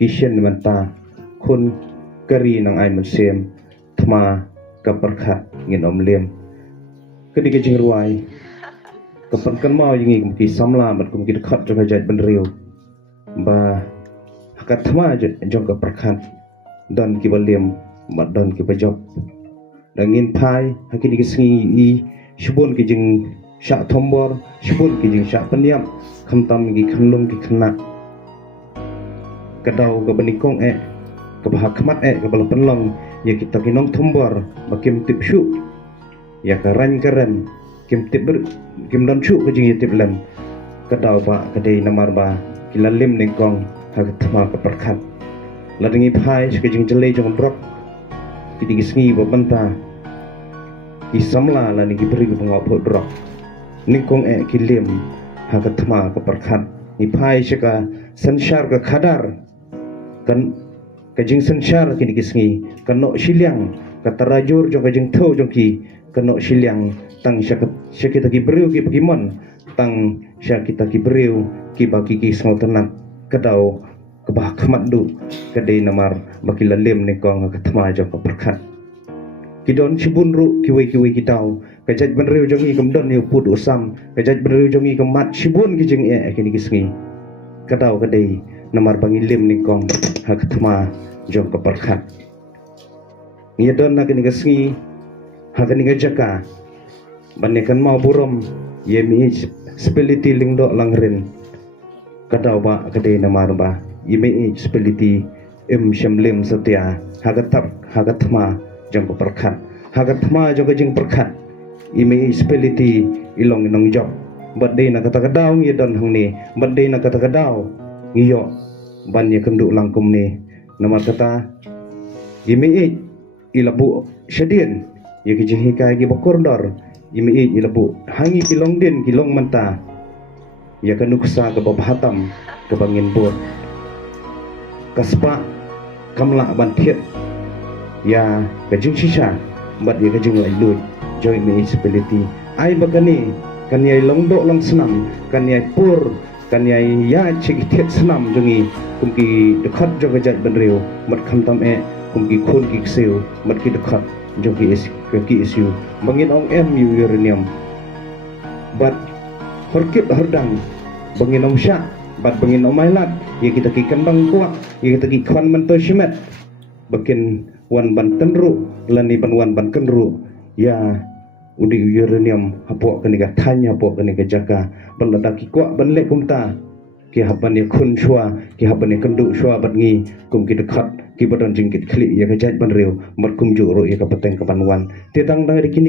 kishen manta kun kari nang ai mansem thma kaparkha ngin omlem kedi kejing ruai kapan kan mau yingi kum ki samla mat kum ki khat jong jait ban riu ba hakat thma jong kaparkhat don ki balem mat don ki bajok dangin pai hakini ki sngi i shubun ki jing sha thombor shubun ki jing sha panyam khamtam ki khanlung ki khna kadau ka banikong ka bahakmat ka bala penlong ya kita kinong thombor bakim tipshu ya karan karan kim tibber kim don chu ka jing tip lem kadau ba kadai namar ba kilalim ningkong hagtma ka perkhat ladangi pai ka jing jele jong brok kidi sngi ba banta isamla la ni beri ko ngapot brok ningkong kilim hagtma ka perkhat ni pai ka sanshar ka khadar kan kajing sanshar kini kisngi kano silyang katarajur jong kajing tho jong ki kano silyang tang syakita ki beriu ki pagimon tang syakita ki beriu ki bagi ki smotenak kadau kebah khamatdu kadai namar baki lalim ni kong katma jong kaperkhat kidon sibun ru kiwe kitau kajat benriu jong i kamdon ni put usam kajat benriu jong i kamat sibun ki jing kini kisngi kadau kadai namar bangilim ni kong hagtma jong kaperkhat ngia don na kini kasngi hakani ngajaka banekan mau burom yemi speliti lingdo langren kadau ba kadai namar ba yemi speliti syamlim setia hagatma jong kaperkhat hagatma jong kajing perkhat yemi speliti ilong inong job badai na kata kadau ngia don hangni badai na kata kadau ngiyo ban ye kenduk langkum ni nama kata yemi ilabu syadien ye kijihi kai gi bokordor yemi ilabu hangi kilong din kilong manta ya kanuksa ke babahatam ke bangin bot kaspa kamla ban thiet ya kajing sisa bat ye kajing lai lut joy municipality ai bagani kan ye longdo long senam kan ye pur kan yai ya cik thiet senam jongi kumki dekhat jong jat benriu mat khamtam kumki khon ki kseu mat ki dekhat jongi ki isu bangin ong uranium bat horkip hordang bangin ong sya bat bangin ong mailat ye kita ki kandang kuak ye kita ki kwan manto shimet bakin wan ban tenru lani ban wan ban kenru ya udi uranium hapok kani ka thanya hapok kani ka jaka balada ki kwa banle kumta ki haban ya khun shwa ki haban ya kendu shwa batngi kum ki dekhat ki badon jingkit khli ya ka jat ban riu mat kum ju ro ya ka pateng ka banwan tetang dang kini